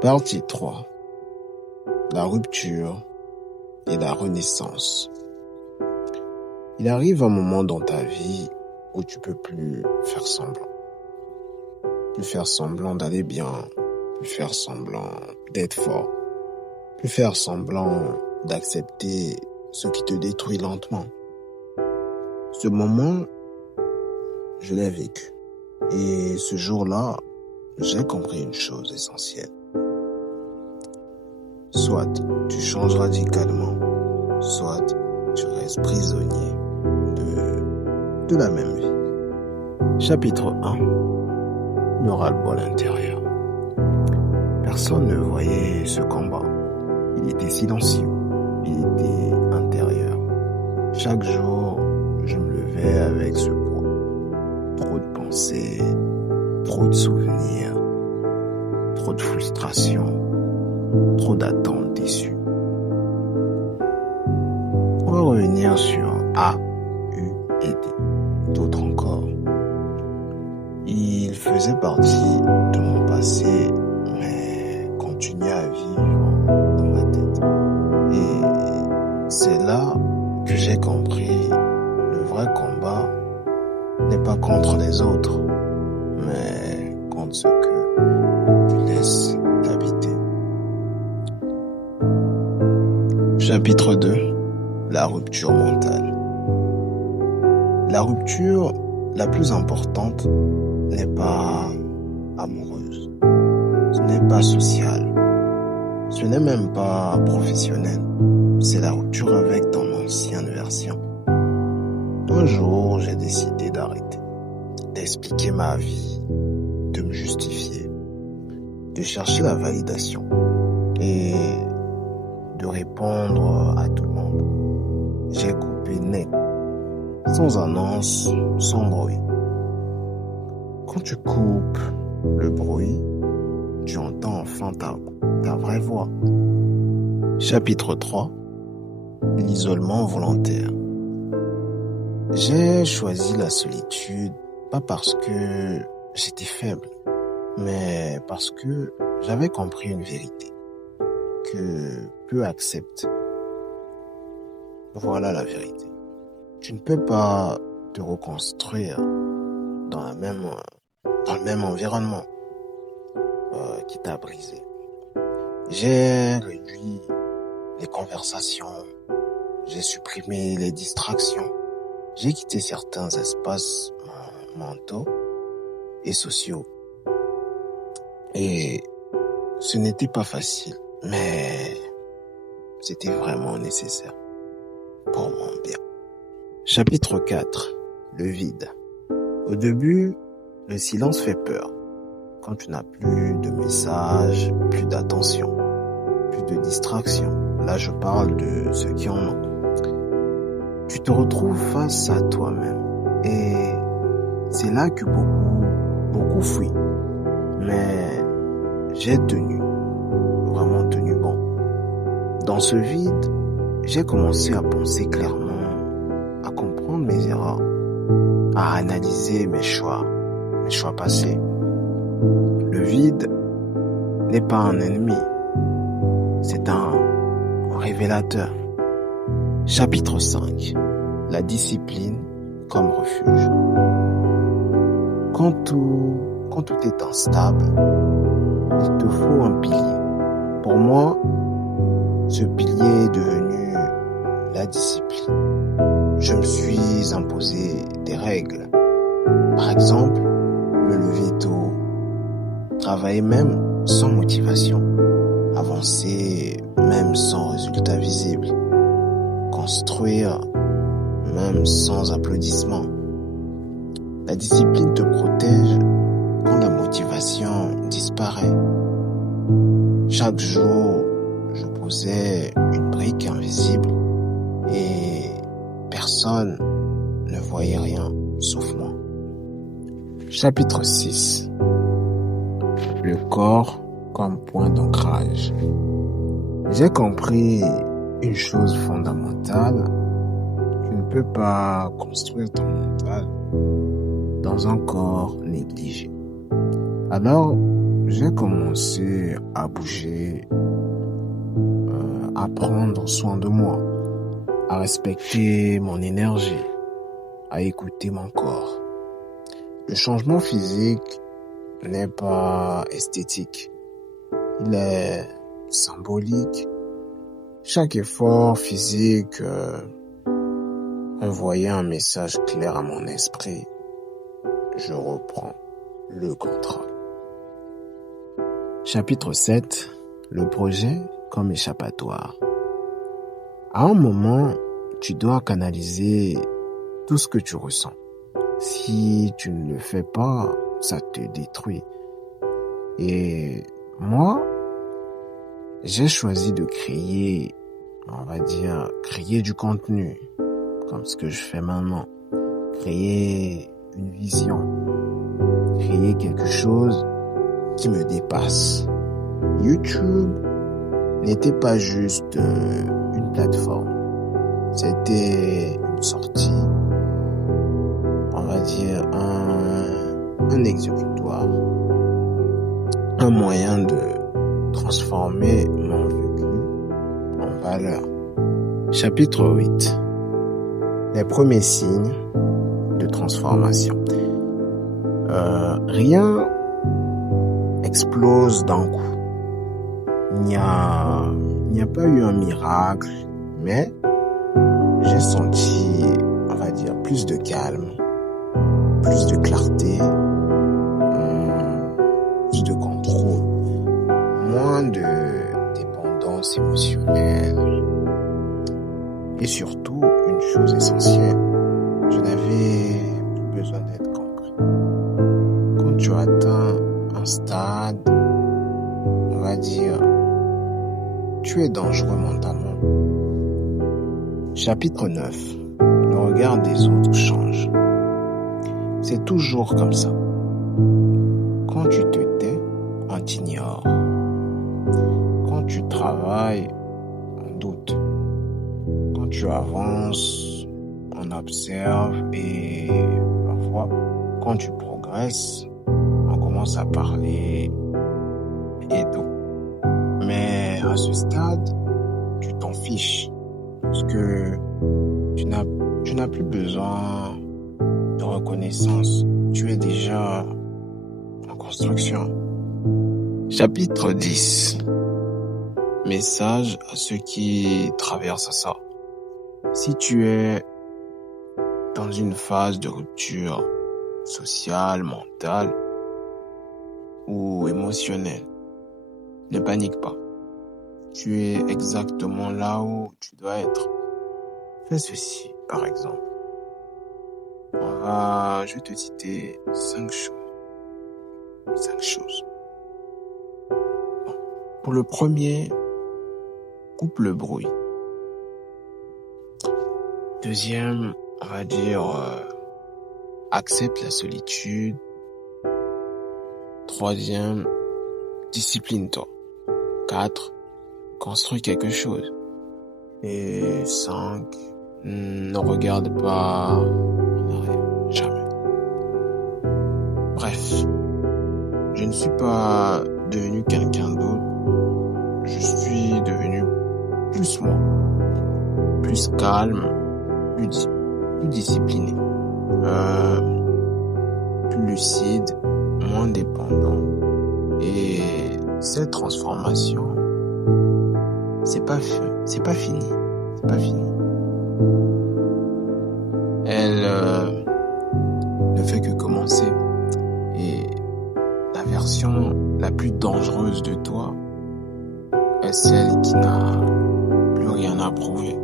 Partie 3. La rupture et la renaissance. Il arrive un moment dans ta vie où tu peux plus faire semblant. Plus faire semblant d'aller bien, plus faire semblant d'être fort, plus faire semblant d'accepter ce qui te détruit lentement. Ce moment, je l'ai vécu. Et ce jour-là, j'ai compris une chose essentielle. Soit tu changes radicalement, soit tu restes prisonnier de la même vie. Chapitre 1. Le ras-le-bol intérieur. Personne ne voyait ce combat. Il était silencieux, il était intérieur. Chaque jour, je me levais avec ce poids. Trop de pensées, trop de souvenirs, trop de frustration, trop d'attentes déçues. On va revenir sur A, U et D, d'autres encore. Il faisait partie de mon passé, mais continuait à vivre dans ma tête. Et c'est là que j'ai compris le vrai combat n'est pas contre les autres, mais contre ce que tu laisses t'habiter. Chapitre 2. La rupture mentale. La rupture la plus importante n'est pas amoureuse, ce n'est pas sociale, ce n'est même pas professionnel. C'est la rupture avec ton ancienne version. Un jour, j'ai décidé d'arrêter, d'expliquer ma vie, de me justifier, de chercher la validation et de répondre à tout le monde. J'ai coupé net, sans annonce, sans bruit. Quand tu coupes le bruit, tu entends enfin ta vraie voix. Chapitre 3. L'isolement volontaire. J'ai choisi la solitude, pas parce que j'étais faible, mais parce que j'avais compris une vérité que peu acceptent. Voilà la vérité. Tu ne peux pas te reconstruire dans le même environnement qui t'a brisé. J'ai réduit les conversations, j'ai supprimé les distractions, j'ai quitté certains espaces mentaux et sociaux. Et ce n'était pas facile, mais c'était vraiment nécessaire pour mon bien. Chapitre 4. Le vide. Au début, le silence fait peur. Quand tu n'as plus de messages, plus d'attention, plus de distraction. Là, je parle de ceux qui en ont. Tu te retrouves face à toi-même. Et c'est là que beaucoup fuient. Mais j'ai tenu, vraiment tenu bon. Dans ce vide, j'ai commencé à penser clairement, à comprendre mes erreurs, à analyser mes choix passés. Le vide n'est pas un ennemi, c'est un révélateur. Chapitre 5. La discipline comme refuge. Quand tout est instable, il te faut un pilier. Pour moi, ce pilier est devenu la discipline. Je me suis imposé des règles. Par exemple, me lever tôt, travailler même sans motivation, avancer même sans résultat visible, construire même sans applaudissements. La discipline te protège quand la motivation disparaît. Chaque jour, je posais une brique invisible et personne ne voyait rien sauf moi. Chapitre 6. Le corps comme point d'ancrage. J'ai compris une chose fondamentale. Tu ne peux pas construire ton mental dans un corps négligé. Alors, j'ai commencé à bouger, à prendre soin de moi, à respecter mon énergie, à écouter mon corps. Le changement physique n'est pas esthétique, il est symbolique. Chaque effort physique envoyait un message clair à mon esprit. Je reprends le contrôle. Chapitre 7. Le projet comme échappatoire. À un moment, tu dois canaliser tout ce que tu ressens. Si tu ne le fais pas, ça te détruit. Et moi, j'ai choisi de créer du contenu, comme ce que je fais maintenant. Créer une vision, créer quelque chose qui me dépasse. YouTube n'était pas juste une plateforme, c'était une sortie, on va dire un exécutoire, un moyen de transformer mon vécu en valeur. Chapitre 8. Les premiers signes de transformation. Rien explose d'un coup. Il n'y a pas eu un miracle, mais j'ai senti, on va dire, plus de calme, plus de clarté, plus de contrôle, moins de dépendance émotionnelle. Et surtout, une chose essentielle, je n'avais plus besoin d'être compris. Quand tu atteins un stade, on va dire, tu es dangereux mentalement. Chapitre 9. Le regard des autres change. C'est toujours comme ça. Quand tu te tais, on t'ignore. Quand tu travailles, on doute. Quand tu avances, on observe et parfois, quand tu progresses, on commence à parler et tout. Mais à ce stade, tu t'en fiches parce que tu n'as plus besoin de reconnaissance. Tu es déjà en construction. Chapitre 10. Message à ceux qui traversent ça. Si tu es dans une phase de rupture sociale, mentale ou émotionnelle, ne panique pas. Tu es exactement là où tu dois être. Fais ceci, par exemple. Je vais te citer 5 choses. 5 choses. Bon. Pour le premier, coupe le bruit. Deuxième, on va dire, accepte la solitude. Troisième, discipline-toi. 4, construis quelque chose. Et 5, ne regarde pas en arrière. Jamais. Bref, je ne suis pas devenu quelqu'un d'autre. Je suis devenu plus moi. Plus calme, plus discipliné. Plus lucide, moins dépendant. Et cette transformation, c'est pas fini. C'est pas fini. Elle ne fait que commencer. Et la version la plus dangereuse de toi est celle qui n'a plus rien à prouver.